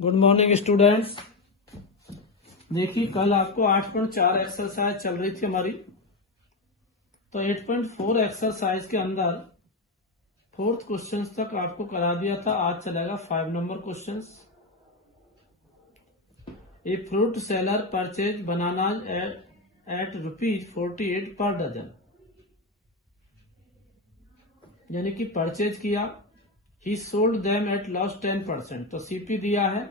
Good morning students. देखिए कल आपको 8.4 एक्सरसाइज चल रही थी हमारी, तो 8.4 एक्सरसाइज के अंदर फोर्थ क्वेश्चन तक आपको करा दिया था। आज चलेगा 5 number question. A fruit seller purchase bananas at ₹48 पर डजन, यानी कि परचेज किया। He sold them at loss 10%, तो सीपी दिया है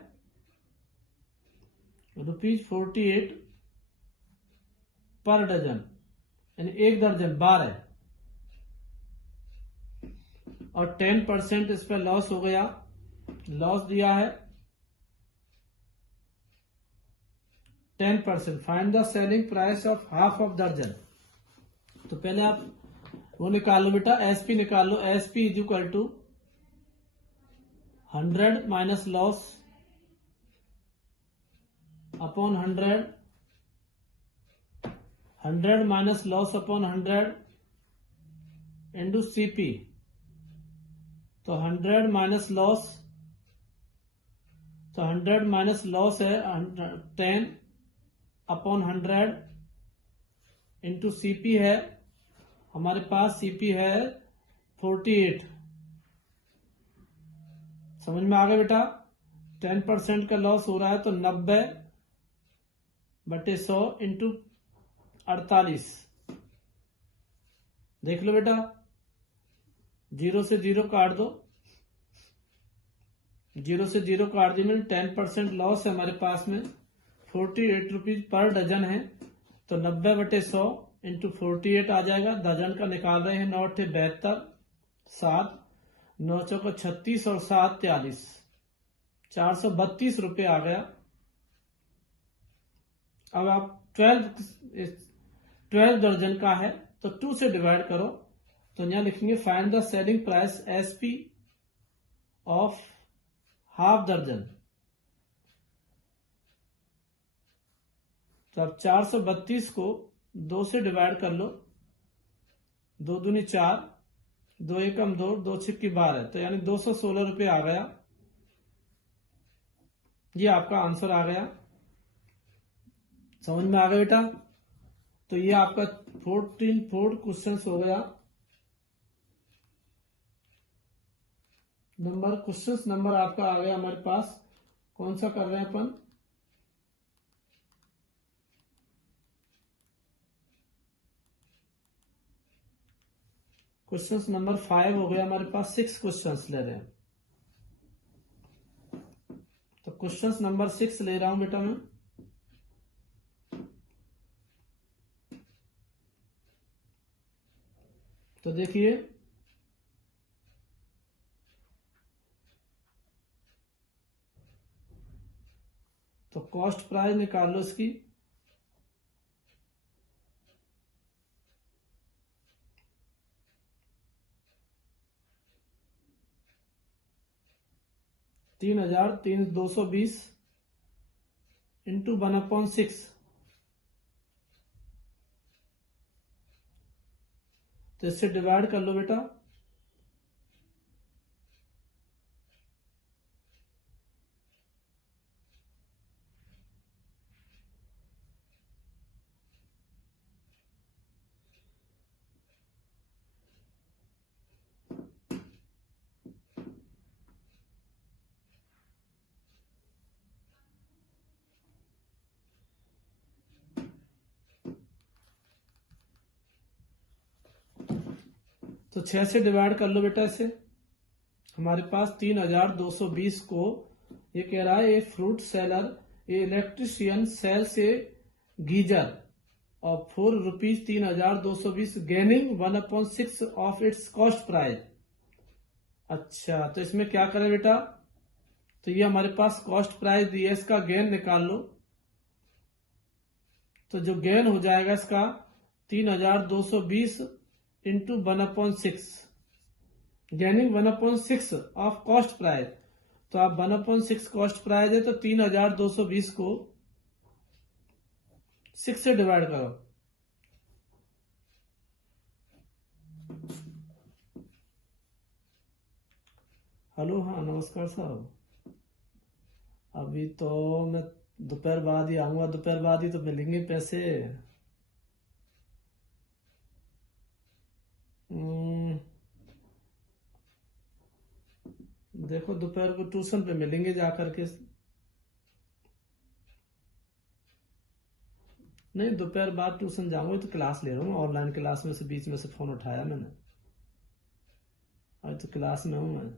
₹48 पर डजन, यानी एक दर्जन 12, और 10% इस पर लॉस हो गया। लॉस दिया है 10%। Find the selling price of half of दर्जन। तो पहले आप वो निकाल लो बेटा, एसपी निकाल लो। SP is equal to 100 minus loss upon 100, 100 minus loss upon 100 into CP. तो 100 माइनस लॉस, तो 100 माइनस लॉस है 10 अपॉन 100 इंटू सीपी है हमारे पास। सीपी है 48। समझ में आ गया बेटा? 10% का लॉस हो रहा है, तो 90/100 इंटू 48। देख लो बेटा, 0 से 0 काट दो, 0 से 0 काट दी। मैंने 10% लॉस है हमारे पास में, 48 रुपीज पर डजन है, तो 90/100 इंटू 48 आ जाएगा। डजन का निकाल रहे हैं। 9 × 72, 7, 9 × 4 = 36 और 7 = 43, 432 रुपये आ गया। अब आप 12 दर्जन का है तो 2 से डिवाइड करो, तो यहां लिखेंगे find the selling price SP of half दर्जन। तो अब 432 को 2 से डिवाइड कर लो, 2 दूनी 4, 2 एकम 2, 2 छिक्की 12, तो यानी 216 रुपये आ गया। ये आपका आंसर आ गया। समझ में आ गया बेटा? तो ये आपका 14 क्वेश्चन हो गया। क्वेश्चन नंबर आपका आ गया हमारे पास। कौन सा कर रहे हैं अपन? क्वेश्चन नंबर 5 हो गया हमारे पास। 6 क्वेश्चंस ले रहे हैं, तो क्वेश्चन नंबर 6 ले रहा हूं बेटा मैं। तो देखिए, तो कॉस्ट प्राइस निकाल लो इसकी। $3,220 इंटू 1/6, तो इससे डिवाइड कर लो बेटा। तो 6 से डिवाइड कर लो बेटा इसे। हमारे पास 3,220 को ये कह रहा है a fruit seller, a electrician sell से गीजर और ₹4 3,220 gaining 1/6 of its cost price. अच्छा, तो इसमें क्या करें बेटा? तो ये हमारे पास कॉस्ट प्राइस दी है, इसका गेन निकाल लो। तो जो गेन हो जाएगा इसका 3,220 into 1/6, gaining 1/6 of cost price. तो आप 1/6 कॉस्ट प्राइस है, तो 3,220 को 6 से डिवाइड करो। हेलो, हाँ नमस्कार साहब। अभी तो मैं दोपहर बाद ही आऊंगा, दोपहर बाद ही तो मिलेंगे पैसे। हम्म, देखो दोपहर को ट्यूशन पे मिलेंगे जा करके। नहीं, दोपहर बाद ट्यूशन जाऊंगा, तो क्लास ले रहा हूँ ऑनलाइन क्लास में से, बीच में से फोन उठाया मैंने। आज तो क्लास में हूँ मैं।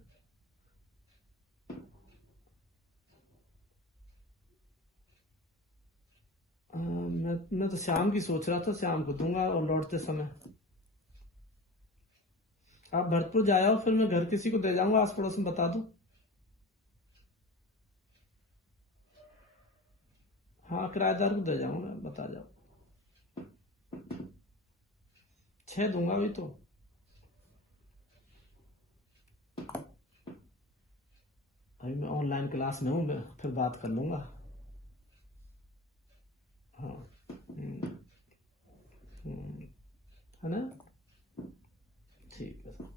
मैं तो शाम की सोच रहा था, शाम को दूंगा और लौटते समय। आप भरतपुर जाओ, फिर मैं घर किसी को दे जाऊंगा, आस पड़ोस में बता दूं। हाँ, किराएदार को दे जाऊंगा, बता जाओ। 6 दूंगा अभी तो। अभी मैं ऑनलाइन क्लास में हूँ, मैं फिर बात कर लूंगा। हाँ। हम्म, है ना? ठीक है सर।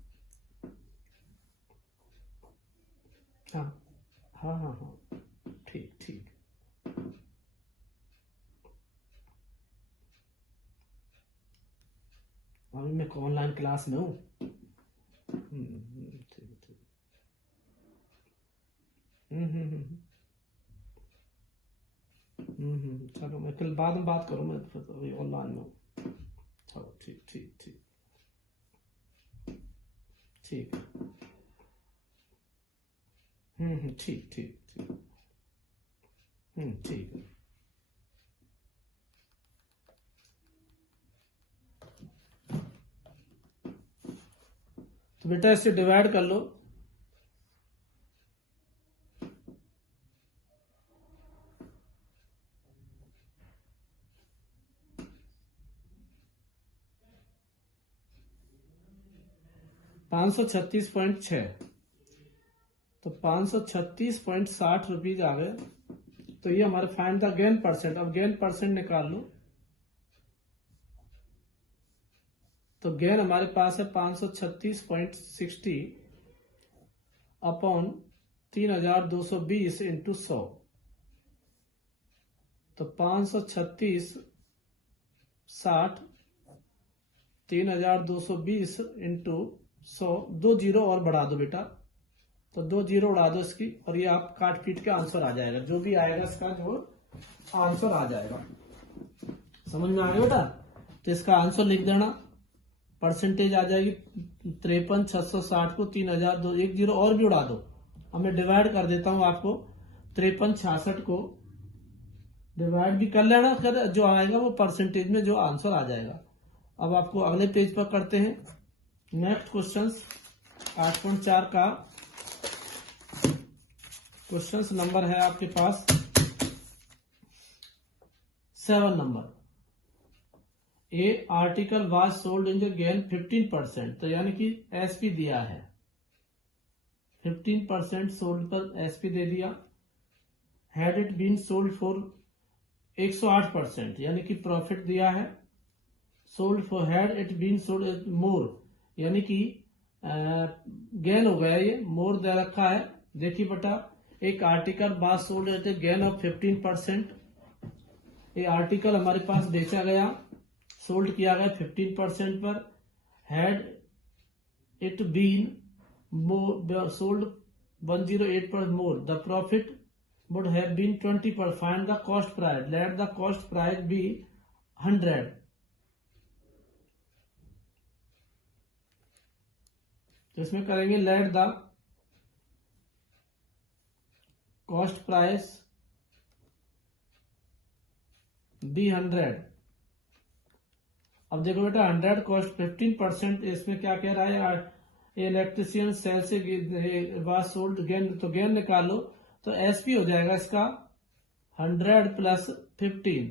हाँ हाँ हाँ हाँ, ठीक ठीक। अभी मैं ऑनलाइन क्लास में हूँ। ठीक ठीक। चलो, मैं कल बाद में बात करूँ, मैं फिर अभी ऑनलाइन में हूँ। चलो, ठीक ठीक ठीक। ठीक। ठीक ठीक ठीक। ठीक है। तो बेटा इसे डिवाइड कर लो। ₹536.6, तो 536.60 रुपीज आ गए। तो ये हमारे फाइंड द गेन परसेंट। अब गेन परसेंट निकाल लो। तो गेन हमारे पास है 536.60 अपॉन 3220 इंटू 100। तो 536.60 3220 इंटू 100। 2 जीरो और बढ़ा दो बेटा, तो 2 जीरो उड़ा दो इसकी, और ये आप काट पीट के आंसर आ जाएगा, जो भी आएगा इसका जो आंसर आ जाएगा। समझ में आ गया बेटा? तो इसका आंसर लिख देना। परसेंटेज आ जाएगी 53,660 को 3,002, 1 जीरो और भी उड़ा दो। अब मैं डिवाइड कर देता हूं आपको। 5366 को डिवाइड भी कर लेना, फिर जो आएगा वो परसेंटेज में जो आंसर आ जाएगा। अब आपको अगले पेज पर करते हैं नेक्स्ट क्वेश्चन। 8.4 का क्वेश्चन नंबर है आपके पास 7 number. A article was sold in the gain 15%, तो यानी कि एसपी दिया है 15% सोल्ड पर एसपी दे दिया। Had it been sold for 108%, यानी कि प्रॉफिट दिया है। Sold for had it been sold more, यानी कि गेन हो गया, ये मोर दे रखा है। देखिए बेटा, एक article was sold at gain of 15%। ये आर्टिकल हमारे पास बेचा गया, सोल्ड किया गया 15% पर। Had it been sold 108 per more, the profit would have been 20 per. Find the cost price, let the cost price be 100। तो इसमें करेंगे let the cost price be 100। अब देखो बेटा, 100 कॉस्ट 15%, इसमें क्या कह रहा है, इलेक्ट्रिशियन सेल से वाज सोल्ड गेन, तो गेन निकालो। तो एसपी हो जाएगा इसका 100 प्लस 15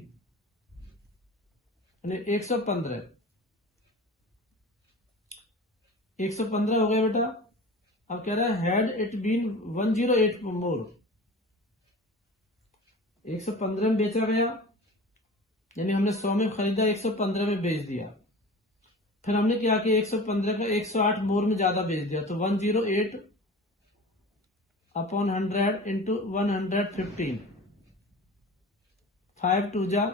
यानी 115। 115 हो गया बेटा। अब कह रहा है हैड इट बीन 108 मोर, 115 में बेचा गया, यानी हमने 100 में खरीदा, 115 में बेच दिया। फिर हमने क्या किया, 115 का 108 मोर में ज्यादा बेच दिया, तो 108 अपॉन 100 इंटू 115, 5 2 जा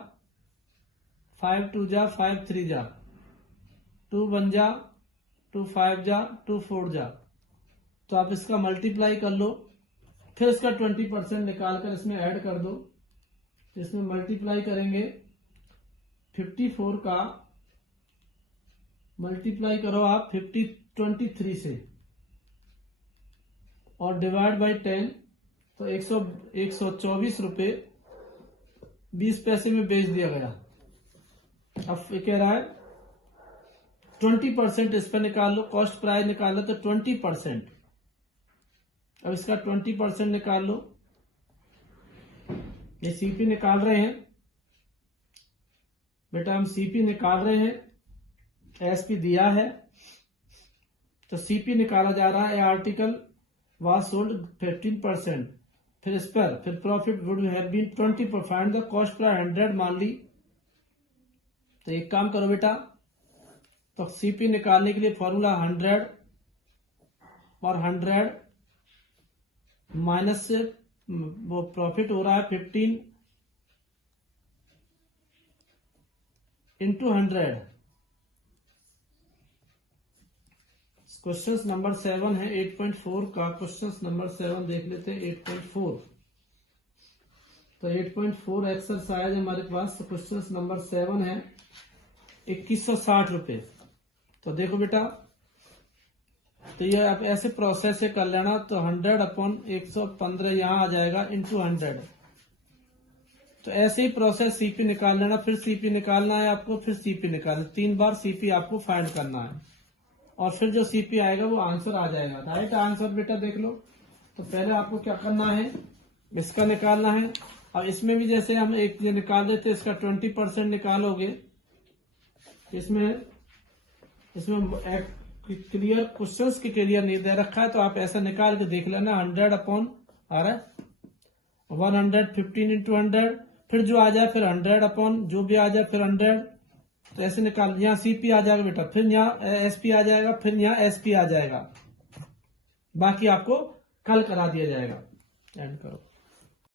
5 2 जा 5 3 जा 2 1 जा 2 5 जा 2 4 जा। तो आप इसका मल्टीप्लाई कर लो, फिर इसका 20% निकाल कर इसमें ऐड कर दो। इसमें मल्टीप्लाई करेंगे 54 का मल्टीप्लाई करो आप 23 से और डिवाइड बाई 10, तो 124 रुपये 20 पैसे में बेच दिया गया। अब ये कह रहा है 20% इस पर निकाल लो, कॉस्ट प्राइस निकाल लो तो 20%। अब इसका 20% निकाल लो, ये सीपी निकाल रहे हैं बेटा, हम सीपी निकाल रहे हैं, एसपी दिया है तो सीपी निकाला जा रहा है। आर्टिकल वाज सोल्ड 15%, फिर इस पर फिर profit would have been 20%, find the cost पर 100 मान ली। तो एक काम करो बेटा, तो सीपी निकालने के लिए फॉर्मूला 100 और 100 माइनस से वो प्रॉफिट हो रहा है 15 इंटू 100। क्वेश्चन नंबर 7 है 8.4 का। क्वेश्चन नंबर 7 देख लेते हैं 8.4। तो 8.4 एक्सरसाइज हमारे पास। क्वेश्चन नंबर 7 है 2160 रुपये। तो देखो बेटा, तो ये आप ऐसे प्रोसेस से कर लेना। तो 100 अपॉन 115 यहाँ आ जाएगा इंटू 100। तो ऐसे ही प्रोसेस सीपी निकाल लेना, फिर सीपी निकालना है आपको, फिर सीपी निकालना, 3 बार सीपी आपको फाइंड करना है और फिर जो सीपी आएगा वो आंसर आ जाएगा। राइट आंसर बेटा देख लो। तो पहले आपको क्या करना है, इसका निकालना है। अब इसमें भी जैसे हम एक निकाल देते, इसका 20% निकालोगे। इसमें क्लियर क्वेश्चंस की क्लियर नहीं दे रखा है, तो आप ऐसा निकाल के देख लेना। 100 अपॉन आ रहा है 115 इंटू 100, फिर जो आ जाए फिर 100 अपॉन जो भी आ जाए फिर 100। तो ऐसे निकाल, यहाँ सीपी आ जाएगा बेटा, फिर यहाँ एसपी आ जाएगा, फिर यहाँ एसपी आ जाएगा। बाकी आपको कल करा दिया जाएगा। एंड करो।